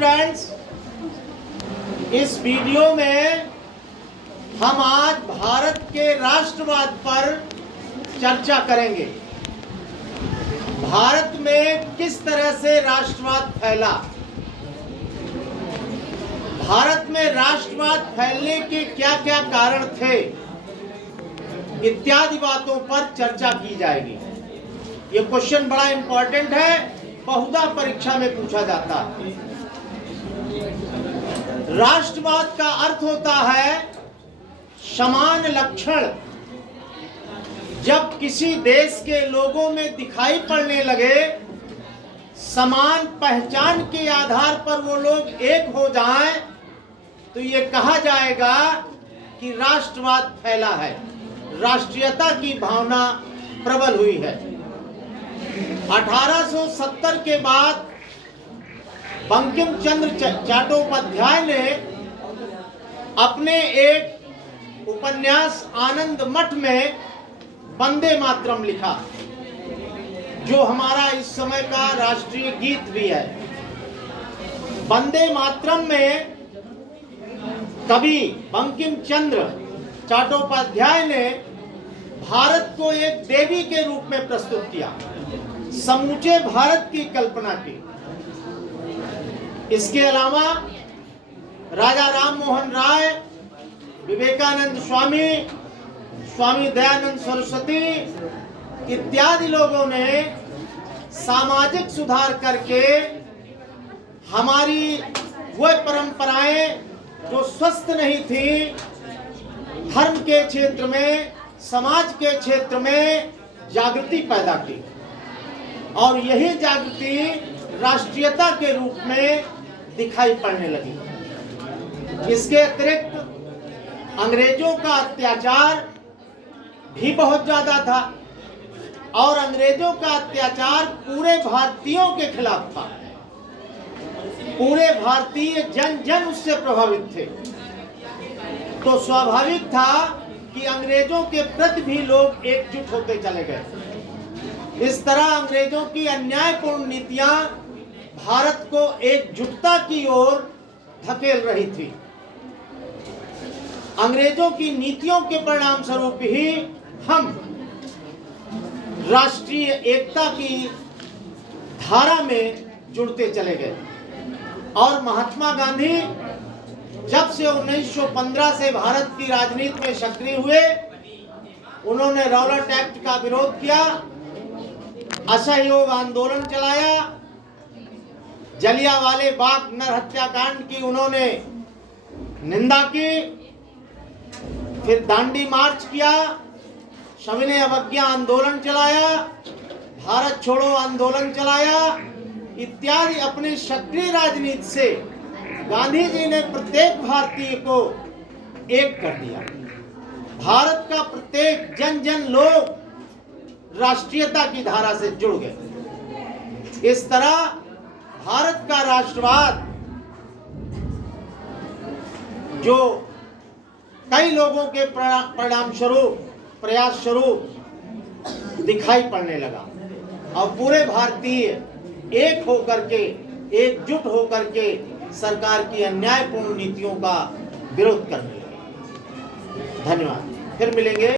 Students, इस video में हम आज भारत के राष्ट्रवाद पर चर्चा करेंगे। भारत में किस तरह से राष्ट्रवाद फैला, भारत में राष्ट्रवाद फैलने के क्या क्या कारण थे, इत्यादि बातों पर चर्चा की जाएगी। ये क्वेश्चन बड़ा इंपॉर्टेंट है, बहुधा परीक्षा में पूछा जाता है। राष्ट्रवाद का अर्थ होता है समान लक्षण जब किसी देश के लोगों में दिखाई पड़ने लगे, समान पहचान के आधार पर वो लोग एक हो जाएं, तो ये कहा जाएगा कि राष्ट्रवाद फैला है, राष्ट्रीयता की भावना प्रबल हुई है। 1870 के बाद बंकिम चंद्र चट्टोपाध्याय ने अपने एक उपन्यास आनंद मठ में वंदे मातरम लिखा, जो हमारा इस समय का राष्ट्रीय गीत भी है। वंदे मातरम में कवि बंकिम चंद्र चट्टोपाध्याय ने भारत को एक देवी के रूप में प्रस्तुत किया, समूचे भारत की कल्पना की। इसके अलावा राजा राम मोहन राय, विवेकानंद स्वामी, स्वामी दयानंद सरस्वती इत्यादि लोगों ने सामाजिक सुधार करके हमारी वह परंपराएं जो स्वस्थ नहीं थी, धर्म के क्षेत्र में, समाज के क्षेत्र में जागृति पैदा की, और यही जागृति राष्ट्रीयता के रूप में दिखाई पड़ने लगी। इसके अतिरिक्त अंग्रेजों का अत्याचार भी बहुत ज्यादा था, और अंग्रेजों का अत्याचार पूरे भारतीयों के खिलाफ था। पूरे भारतीय जन जन उससे प्रभावित थे, तो स्वाभाविक था कि अंग्रेजों के प्रति भी लोग एकजुट होते चले गए। इस तरह अंग्रेजों की अन्यायपूर्ण नीतियां भारत को एकजुटता की ओर धकेल रही थी। अंग्रेजों की नीतियों के परिणाम स्वरूप ही हम राष्ट्रीय एकता की धारा में जुड़ते चले गए। और महात्मा गांधी जब से 1915 से भारत की राजनीति में सक्रिय हुए, उन्होंने रॉलेट एक्ट का विरोध किया, असहयोग आंदोलन चलाया, जलियांवाले बाग नरहत्याकांड की उन्होंने निंदा की, फिर दांडी मार्च किया, सविनय अवज्ञा आंदोलन चलाया, भारत छोड़ो आंदोलन चलाया इत्यादि। अपनी सक्रिय राजनीति से गांधी जी ने प्रत्येक भारतीय को एक कर दिया। भारत का प्रत्येक जन जन लोग राष्ट्रीयता की धारा से जुड़ गए। इस तरह भारत का राष्ट्रवाद, जो कई लोगों के परिणाम स्वरूप, प्रयास स्वरूप दिखाई पड़ने लगा, और पूरे भारतीय एक होकर के, एकजुट होकर के सरकार की अन्यायपूर्ण नीतियों का विरोध करने लगे। धन्यवाद, फिर मिलेंगे।